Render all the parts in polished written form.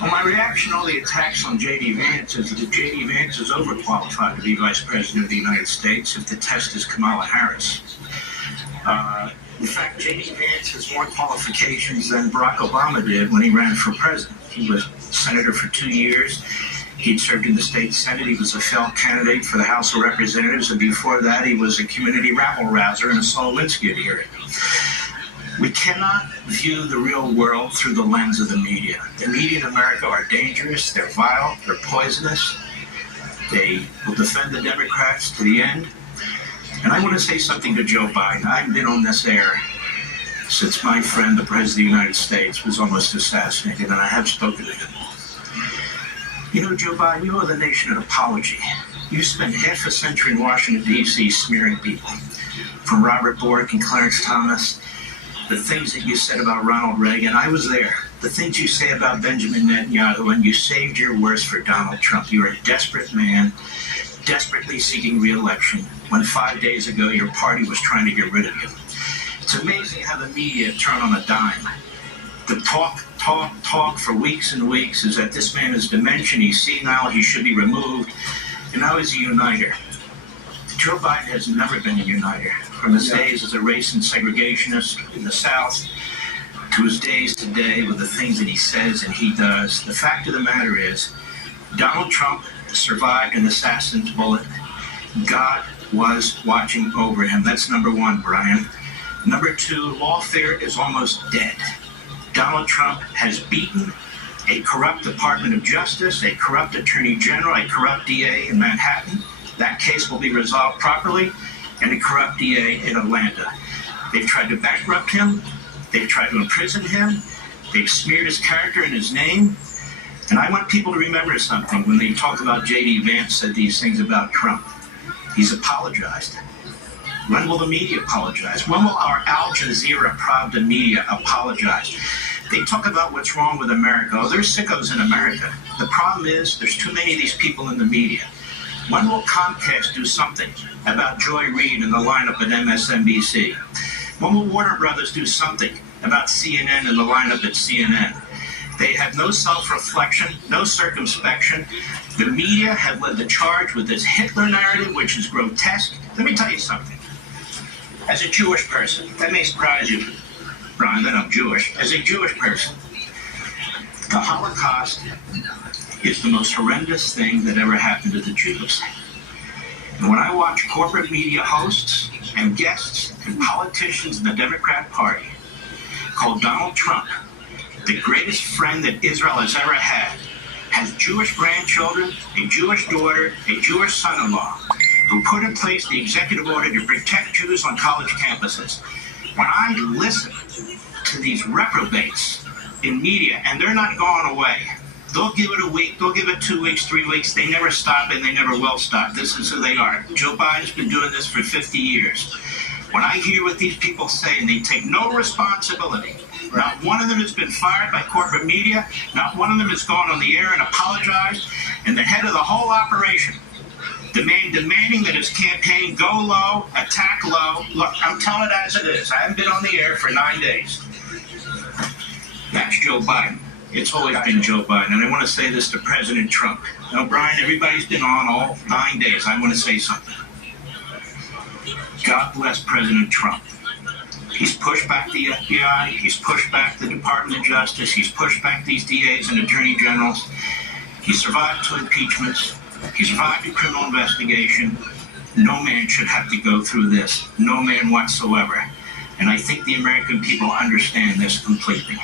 Well, my reaction to all the attacks on J.D. Vance is that J.D. Vance is overqualified to be Vice President of the United States if the test is Kamala Harris. In fact, J.D. Vance has more qualifications than Barack Obama did when he ran for president. He was senator for 2 years. He'd served in the state Senate. He was a failed candidate for the House of Representatives, and before that, he was a community rabble-rouser in a Saul Alinsky hearing. We cannot view the real world through the lens of the media. The media in America are dangerous, they're vile, they're poisonous. They will defend the Democrats to the end. And I want to say something to Joe Biden. I've been on this air since my friend, the President of the United States, was almost assassinated, and I have spoken to him. You know, Joe Biden, you owe the nation an apology. You spent half a century in Washington, D.C. smearing people. From Robert Bork and Clarence Thomas, the things that you said about Ronald Reagan, I was there. The things you say about Benjamin Netanyahu, and you saved your worst for Donald Trump. You're a desperate man, desperately seeking re-election, when 5 days ago your party was trying to get rid of you. It's amazing how the media turn on a dime. The talk for weeks and weeks is that this man is dementia, he's senile, he should be removed, and now he's a uniter. Joe Biden has never been a uniter. From his days as a race and segregationist in the South to his days today with the things that he says and he does, the fact of the matter is, Donald Trump survived an assassin's bullet. God was watching over him. That's number one, Brian. Number two, lawfare is almost dead. Donald Trump has beaten a corrupt Department of Justice, a corrupt Attorney General, a corrupt DA in Manhattan. That case will be resolved properly, and a corrupt DA in Atlanta. They've tried to bankrupt him. They've tried to imprison him. They've smeared his character and his name. And I want people to remember something when they talk about J.D. Vance said these things about Trump. He's apologized. When will the media apologize? When will our Al Jazeera Pravda media apologize? They talk about what's wrong with America. Oh, there's sickos in America. The problem is there's too many of these people in the media. When will Comcast do something about Joy Reid in the lineup at MSNBC? When will Warner Brothers do something about CNN in the lineup at CNN? They have no self-reflection, no circumspection. The media have led the charge with this Hitler narrative, which is grotesque. Let me tell you something. As a Jewish person, that may surprise you, Brian, that I'm Jewish. As a Jewish person, the Holocaust is the most horrendous thing that ever happened to the Jews. And when I watch corporate media hosts and guests and politicians in the Democrat Party call Donald Trump the greatest friend that Israel has ever had, has Jewish grandchildren, a Jewish daughter, a Jewish son-in-law, who put in place the executive order to protect Jews on college campuses. When I listen to these reprobates in media, and they're not going away, they'll give it a week, they'll give it 2 weeks, 3 weeks, they never stop and they never will stop. This is who they are. Joe Biden's been doing this for 50 years. When I hear what these people say and they take no responsibility, not one of them has been fired by corporate media, not one of them has gone on the air and apologized, and the head of the whole operation, demanding that his campaign go low, attack low. Look, I'm telling it as it is. I haven't been on the air for 9 days. That's Joe Biden. It's always been Joe Biden. And I want to say this to President Trump. Now, Brian, everybody's been on all 9 days. I want to say something. God bless President Trump. He's pushed back the FBI. He's pushed back the Department of Justice. He's pushed back these DAs and attorney generals. He survived 2 impeachments. He survived a criminal investigation. No man should have to go through this. No man whatsoever. And I think the American people understand this completely.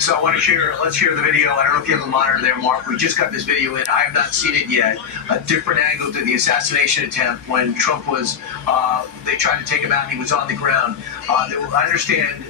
So I want to share, let's share the video. I don't know if you have a monitor there, Mark. We just got this video in. I have not seen it yet. A different angle to the assassination attempt when Trump was, they tried to take him out and he was on the ground. I understand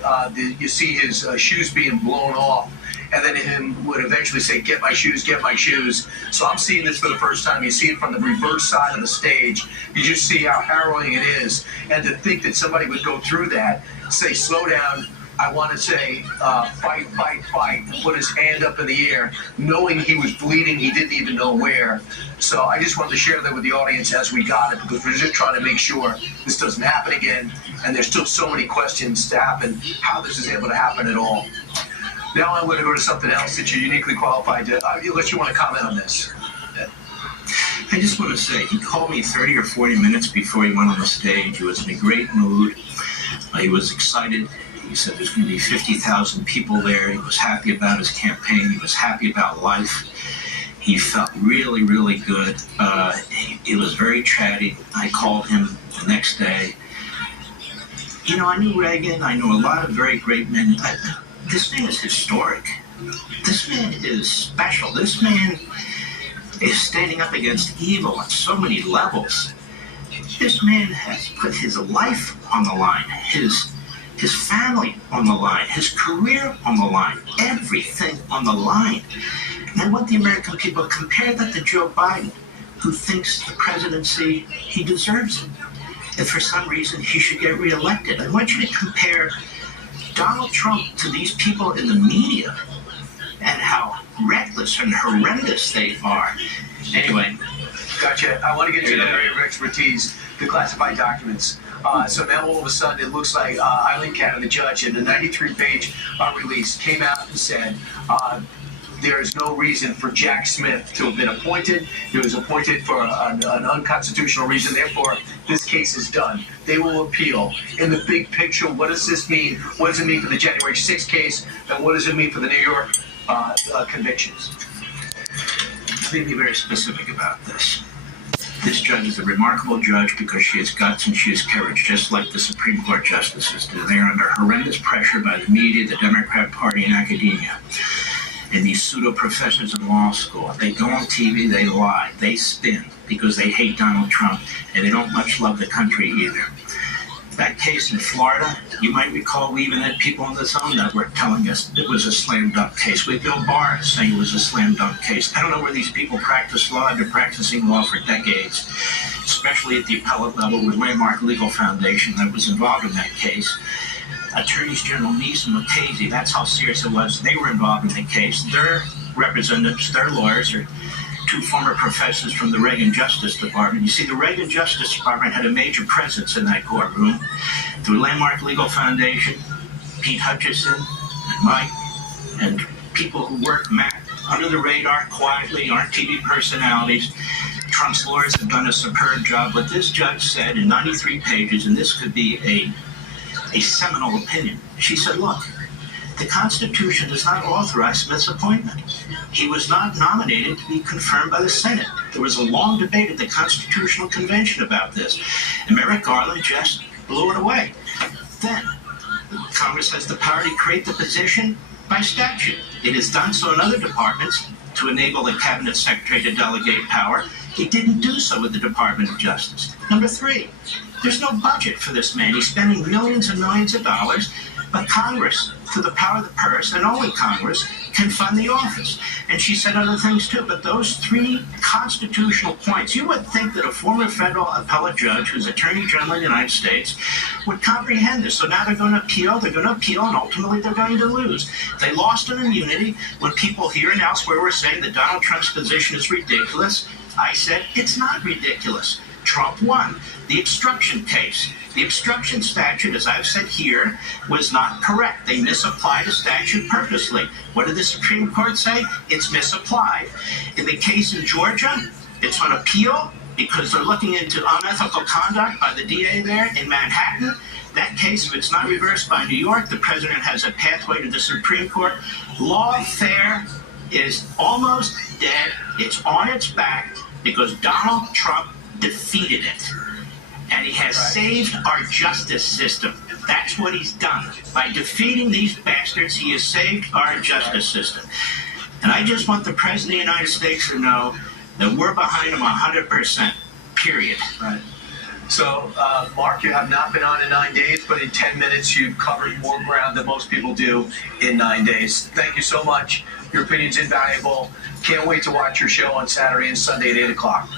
you see his shoes being blown off, and then him would eventually say, get my shoes, get my shoes. So I'm seeing this for the first time. You see it from the reverse side of the stage. You just see how harrowing it is. And to think that somebody would go through that, say, slow down, I want to say, fight, fight, fight, and put his hand up in the air, knowing he was bleeding, he didn't even know where. So I just wanted to share that with the audience as we got it, because we're just trying to make sure this doesn't happen again, and there's still so many questions to happen, how this is able to happen at all. Now I'm going to go to something else that you're uniquely qualified to. Unless you want to comment on this. I just want to say, he called me 30 or 40 minutes before he went on the stage. He was in a great mood. He was excited. He said there's going to be 50,000 people there. He was happy about his campaign. He was happy about life. He felt really, really good. He was very chatty. I called him the next day. You know, I knew Reagan. I know a lot of very great men. This man is historic. This man is special. This man is standing up against evil on so many levels. This man has put his life on the line, his family on the line, his career on the line, everything on the line. And I want the American people to compare that to Joe Biden, who thinks the presidency, he deserves it. And for some reason, he should get reelected. I want you to compare Donald Trump to these people in the media and how reckless and horrendous they are. Anyway. Gotcha. I want to get to another area of expertise, the classified documents. So now all of a sudden it looks like Eileen Cannon, the judge, in the 93-page release came out and said there is no reason for Jack Smith to have been appointed. He was appointed for an unconstitutional reason. Therefore, this case is done. They will appeal. In the big picture, what does this mean? What does it mean for the January 6th case? And what does it mean for the New York convictions? Let me be very specific about this. This judge is a remarkable judge because she has guts and she has courage, just like the Supreme Court justices do. They are under horrendous pressure by the media, the Democrat Party, and academia. And these pseudo-professors in law school, they go on TV, they lie, they spin because they hate Donald Trump, and they don't much love the country either. That case in Florida, you might recall we even had people on the Zone Network telling us it was a slam dunk case. We had Bill Barr saying it was a slam dunk case. I don't know where these people practice law. They've been practicing law for decades, especially at the appellate level with Landmark Legal Foundation that was involved in that case. Attorneys General Neeson and Mukasey, that's how serious it was. They were involved in the case. Their representatives, their lawyers, are two former professors from the Reagan Justice Department. You see, the Reagan Justice Department had a major presence in that courtroom through Landmark Legal Foundation, Pete Hutchison, and Mike, and people who work under the radar, quietly, aren't TV personalities. Trump's lawyers have done a superb job. What this judge said in 93 pages, and this could be a seminal opinion, she said, look, the Constitution does not authorize Smith's appointment. He was not nominated to be confirmed by the Senate. There was a long debate at the Constitutional Convention about this, and Merrick Garland just blew it away. Then, Congress has the power to create the position by statute. It has done so in other departments to enable the Cabinet Secretary to delegate power. It didn't do so with the Department of Justice. Number three, there's no budget for this man. He's spending millions and millions of dollars, but Congress, through the power of the purse, and only Congress, can fund the office. And she said other things too, but those three constitutional points, you would think that a former federal appellate judge who's Attorney General of the United States would comprehend this. So now they're going to appeal, and ultimately they're going to lose. They lost on immunity when people here and elsewhere were saying that Donald Trump's position is ridiculous. I said, it's not ridiculous. Trump won. The obstruction case. The obstruction statute, as I've said here, was not correct. They misapplied a statute purposely. What did the Supreme Court say? It's misapplied. In the case in Georgia, it's on appeal because they're looking into unethical conduct by the DA there in Manhattan. That case, if it's not reversed by New York, the president has a pathway to the Supreme Court. Lawfare is almost dead. It's on its back because Donald Trump defeated it. And he has saved our justice system. That's what he's done. By defeating these bastards, he has saved our justice system. And I just want the President of the United States to know that we're behind him 100%, period. Right. So, Mark, you have not been on in 9 days, but in 10 minutes you've covered more ground than most people do in 9 days. Thank you so much. Your opinion's invaluable. Can't wait to watch your show on Saturday and Sunday at 8 o'clock.